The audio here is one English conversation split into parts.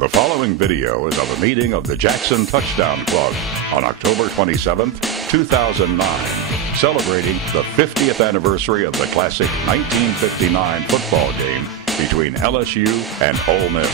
The following video is of a meeting of the Jackson Touchdown Club on October 27, 2009, celebrating the 50th anniversary of the classic 1959 football game between LSU and Ole Miss.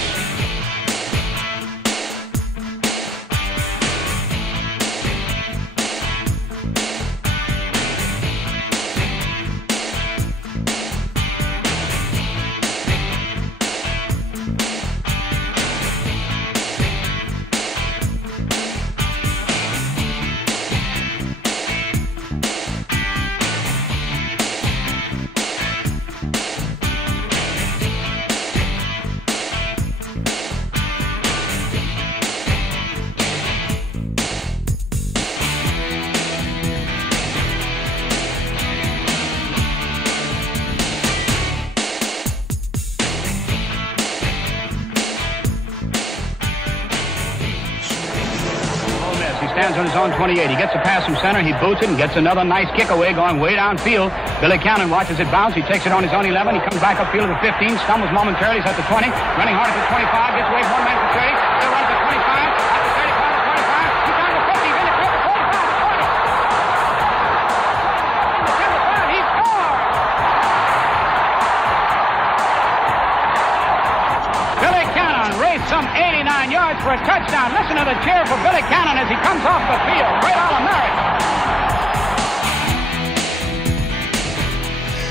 Stands on his own 28. He gets a pass from center. He boots it and gets another nice kick away going way downfield. Billy Cannon watches it bounce. He takes it on his own 11. He comes back upfield to the 15. Stumbles momentarily. He's at the 20. Running hard at the 25. Gets away from one man to 30. Still runs at 25. At the 35 to 25. He's down to 50. He's in the 45. He scores! Billy Cannon raced some 89 yards for a touchdown. Listen to the cheer for Billy Cannon as he comes off the field. Great All-American.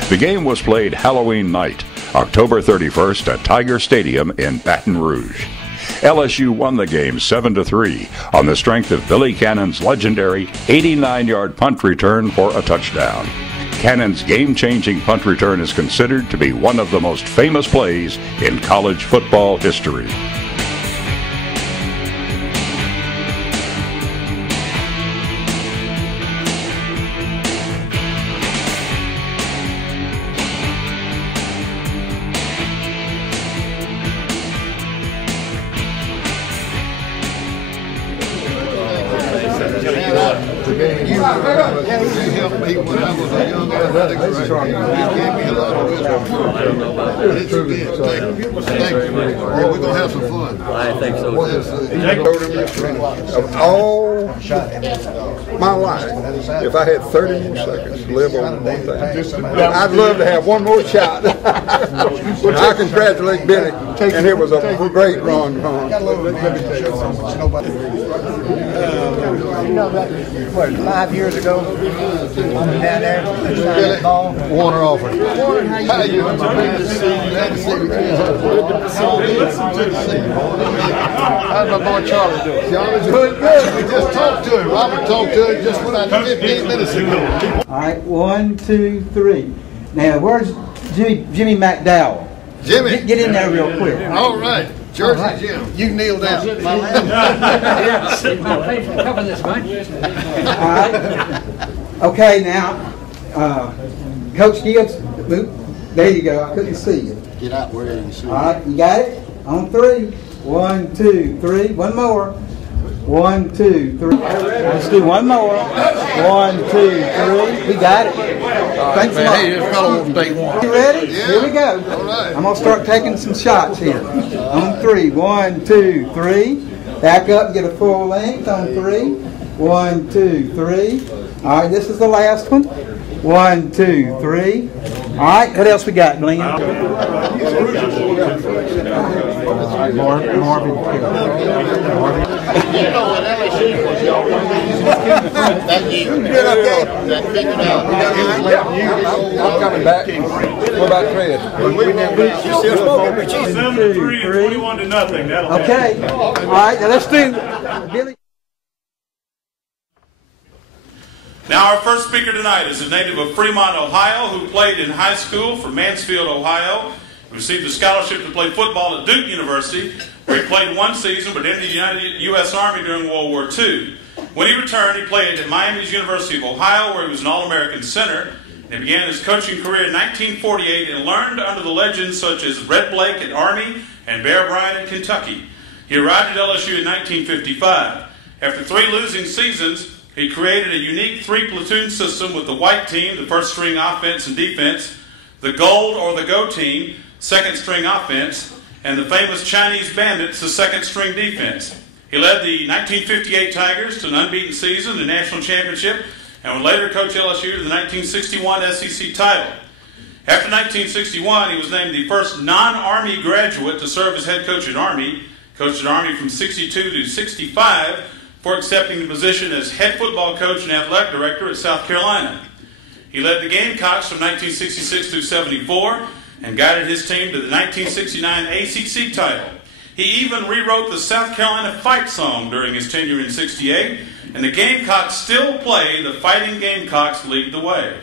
The game was played Halloween night, October 31st at Tiger Stadium in Baton Rouge. LSU won the game 7-3 on the strength of Billy Cannon's legendary 89-yard punt return for a touchdown. Cannon's game-changing punt return is considered to be one of the most famous plays in college football history. You helped me when I was a young athletic director. You gave me a lot of wisdom. It's good. Thank you. Yeah, we're going to have some fun. I think so. Of all my life, if I had 30 more seconds to live on one thing, I'd love to have one more shot. I congratulate Billy, and it was a great run. What, 5 years ago? I was down there, the ball. Warner Offer. How you doing? Good to see you. Glad to see you. How's my boy Charlie doing? Charlie's doing good. We just talked to him. Robert talked to him just when I 15 minutes ago. All right, 1, 2, 3. Now, where's Jimmy McDowell? Jimmy. Get in there real quick. All right. Jersey Jim. You kneel down. All right. Okay, now, Coach Gibbs, there you go. I couldn't see you. Get out where you see. All right, you got it? On 3. 1, 2, 3. One more. 1, 2, 3. Let's do one more. 1, 2, 3. We got it. Thanks a lot. Hey, this fellow won't take one. You ready? Yeah. Here we go. All right. I'm going to start taking some shots here. On 3. 1, 2, 3. Back up and get a full length on 3. 1, 2, 3. All right, this is the last one. 1, 2, 3. All right, what else we got, Glenn? Marvin. You know what LSU was that year. That figured out. I'm coming back. What about Fred? You're still smoking, but 7-3 and 21-0. Okay. All right, now let's do Billy. Now our first speaker tonight is a native of Fremont, Ohio, who played in high school for Mansfield, Ohio. He received a scholarship to play football at Duke University, where he played one season but entered the U.S. Army during World War II. When he returned, he played at Miami's University of Ohio, where he was an All-American center. He began his coaching career in 1948 and learned under the legends such as Red Blake at Army and Bear Bryant at Kentucky. He arrived at LSU in 1955. After 3 losing seasons, he created a unique 3-platoon system with the white team, the first string offense and defense, the gold or the go team, second string offense, and the famous Chinese Bandits, the second-string defense. He led the 1958 Tigers to an unbeaten season, the national championship, and would later coach LSU to the 1961 SEC title. After 1961, he was named the first non-Army graduate to serve as head coach at Army. Coached at Army from 62 to 65 for accepting the position as head football coach and athletic director at South Carolina. He led the Gamecocks from 1966 through 74 and guided his team to the 1969 ACC title. He even rewrote the South Carolina fight song during his tenure in 68, and the Gamecocks still play the Fighting Gamecocks Lead the Way.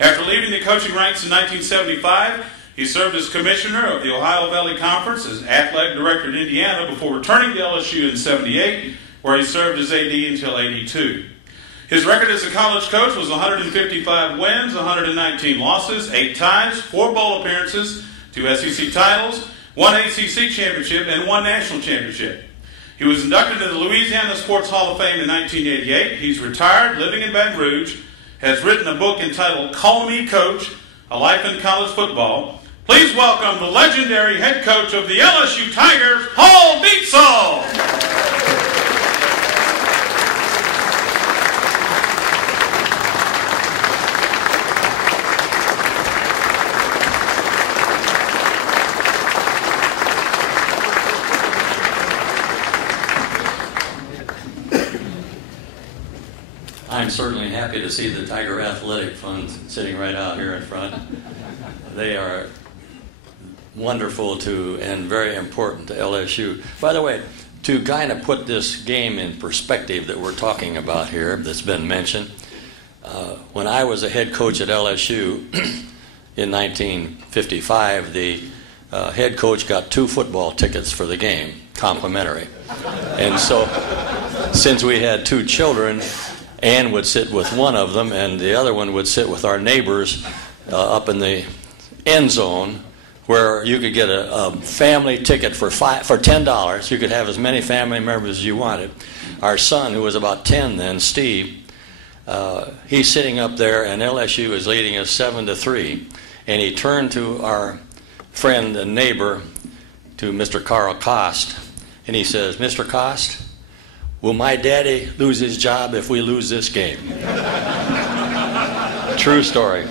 After leaving the coaching ranks in 1975, he served as commissioner of the Ohio Valley Conference as athletic director in Indiana before returning to LSU in 78, where he served as AD until 82. His record as a college coach was 155 wins, 119 losses, 8 ties, 4 bowl appearances, 2 SEC titles, 1 ACC championship, and 1 national championship. He was inducted into the Louisiana Sports Hall of Fame in 1988. He's retired, living in Baton Rouge, has written a book entitled Call Me Coach, A Life in College Football. Please welcome the legendary head coach of the LSU Tigers, Paul Dietzel. I'm certainly happy to see the Tiger Athletic Fund sitting right out here in front. They are wonderful and very important to LSU. By the way, to kind of put this game in perspective that we're talking about here, that's been mentioned, when I was a head coach at LSU in 1955, the head coach got 2 football tickets for the game, complimentary. And so, since we had 2 children, Ann would sit with one of them, and the other one would sit with our neighbors up in the end zone, where you could get a family ticket for $10. You could have as many family members as you wanted. Our son, who was about 10 then, Steve, he's sitting up there, and LSU is leading us 7-3. And he turned to our friend and neighbor, to Mr. Carl Cost, and he says, "Mr. Cost, will my daddy lose his job if we lose this game?" True story.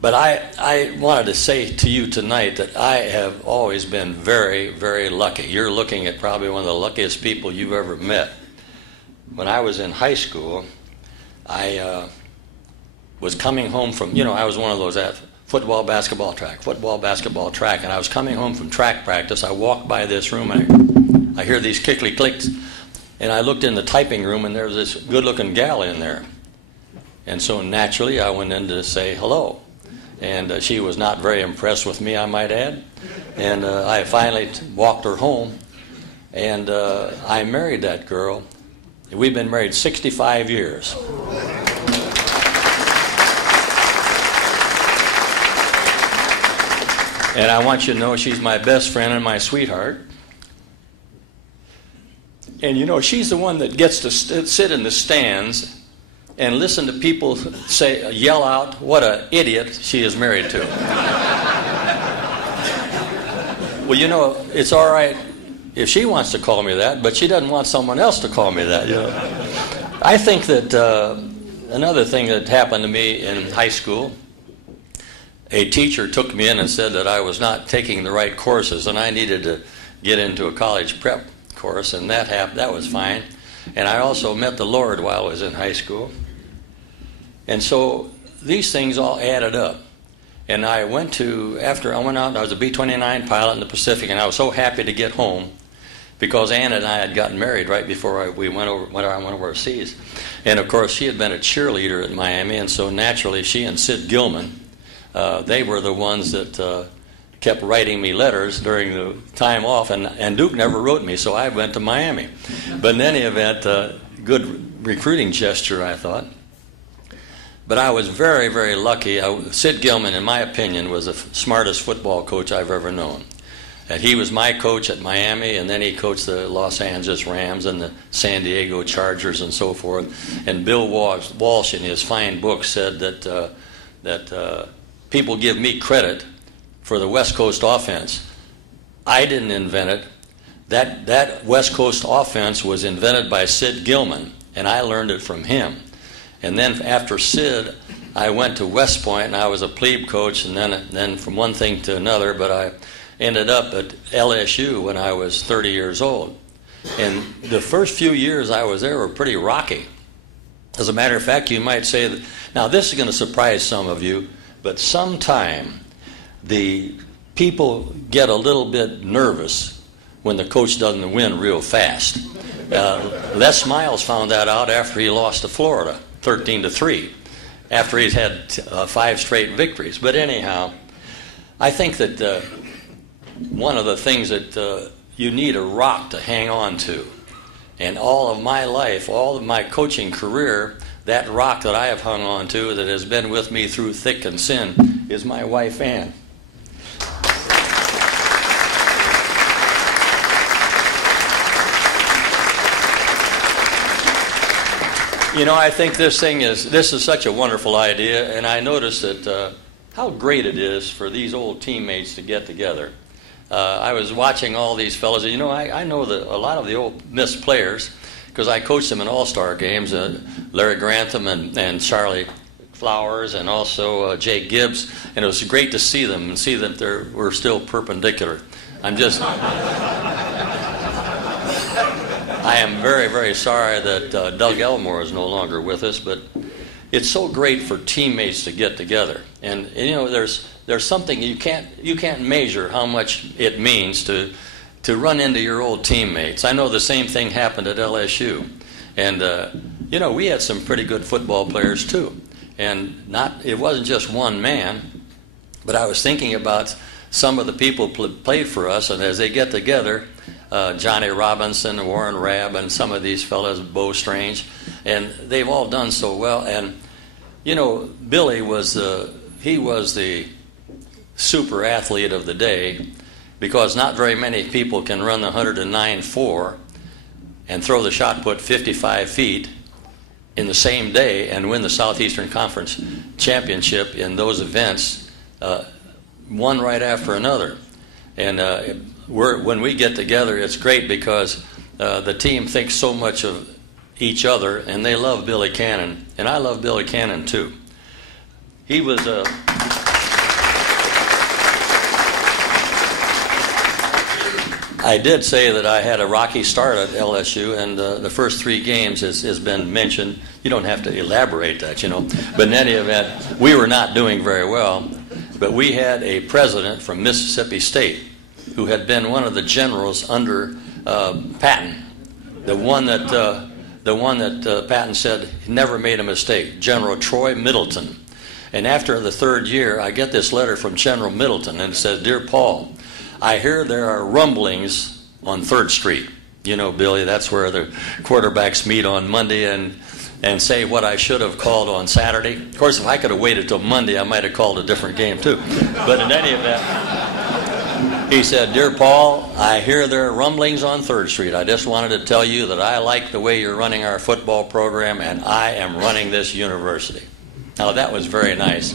But I wanted to say to you tonight that I have always been very, very lucky. You're looking at probably one of the luckiest people you've ever met. When I was in high school, I was coming home from, I was one of those football, basketball, track, and I was coming home from track practice. I walked by this room, and I hear these clickly clicks, and I looked in the typing room, and there was this good-looking gal in there. And so naturally, I went in to say hello. And she was not very impressed with me, I might add. And I finally walked her home, and I married that girl. We've been married 65 years. And I want you to know she's my best friend and my sweetheart. And she's the one that gets to sit in the stands and listen to people yell out what an idiot she is married to. Well, it's all right if she wants to call me that, but she doesn't want someone else to call me that. I think that another thing that happened to me in high school, a teacher took me in and said that I was not taking the right courses, and I needed to get into a college prep course, and that was fine. And I also met the Lord while I was in high school. And so these things all added up. And after I went out, I was a B-29 pilot in the Pacific, and I was so happy to get home because Ann and I had gotten married right before I went overseas. And of course, she had been a cheerleader at Miami, and so naturally she and Sid Gilman, they were the ones that kept writing me letters during the time off, and Duke never wrote me, so I went to Miami. But in any event, good recruiting gesture, I thought. But I was very, very lucky. Sid Gilman, in my opinion, was the smartest football coach I've ever known. And he was my coach at Miami, and then he coached the Los Angeles Rams and the San Diego Chargers and so forth. And Bill Walsh, in his fine book, said that people give me credit for the West Coast offense. I didn't invent it. That West Coast offense was invented by Sid Gilman, and I learned it from him. And then after Sid, I went to West Point, and I was a plebe coach, and then from one thing to another, but I ended up at LSU when I was 30 years old. And the first few years I was there were pretty rocky. As a matter of fact, you might say that, now this is going to surprise some of you, but sometime the people get a little bit nervous when the coach doesn't win real fast. Les Miles found that out after he lost to Florida, 13-3, after he'd had 5 straight victories. But anyhow, I think that one of the things that you need a rock to hang on to. And all of my life, all of my coaching career, that rock that I have hung on to that has been with me through thick and thin is my wife, Ann. You know, I think this is such a wonderful idea, and I noticed that how great it is for these old teammates to get together. I was watching all these fellows. You know, I know a lot of the Ole Miss players because I coached them in all-star games, Larry Grantham and Charlie Flowers and also Jay Gibbs, and it was great to see them and see that we're still perpendicular. I am very, very sorry that Doug Elmore is no longer with us, but it's so great for teammates to get together. And you know, there's something you can't measure how much it means to run into your old teammates. I know the same thing happened at LSU, and you know, we had some pretty good football players too. And it wasn't just one man, but I was thinking about some of the people who played for us, and as they get together, Johnny Robinson, Warren Rabb, and some of these fellas, Bo Strange, and they've all done so well. And you know, Billy was the super athlete of the day, because not very many people can run the 109.4 and throw the shot put 55 feet in the same day and win the Southeastern Conference championship in those events, one right after another. And when we get together, it's great because the team thinks so much of each other, and they love Billy Cannon, and I love Billy Cannon too. He was I did say that I had a rocky start at LSU, and the first 3 games has been mentioned. You don't have to elaborate that, you know. But in any event, we were not doing very well. But we had a president from Mississippi State who had been one of the generals under Patton, the one that Patton said never made a mistake, General Troy Middleton. And after the 3rd year, I get this letter from General Middleton, and it says, "Dear Paul, I hear there are rumblings on 3rd Street. You know, Billy, that's where the quarterbacks meet on Monday and say what I should have called on Saturday. Of course, if I could have waited till Monday, I might have called a different game too. But in any event, he said, "Dear Paul, I hear there are rumblings on 3rd Street. I just wanted to tell you that I like the way you're running our football program, and I am running this university." Now, that was very nice.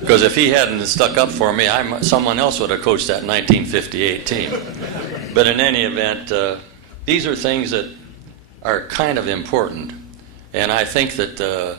Because if he hadn't stuck up for me, someone else would have coached that 1958 team. But in any event, these are things that are kind of important. And I think that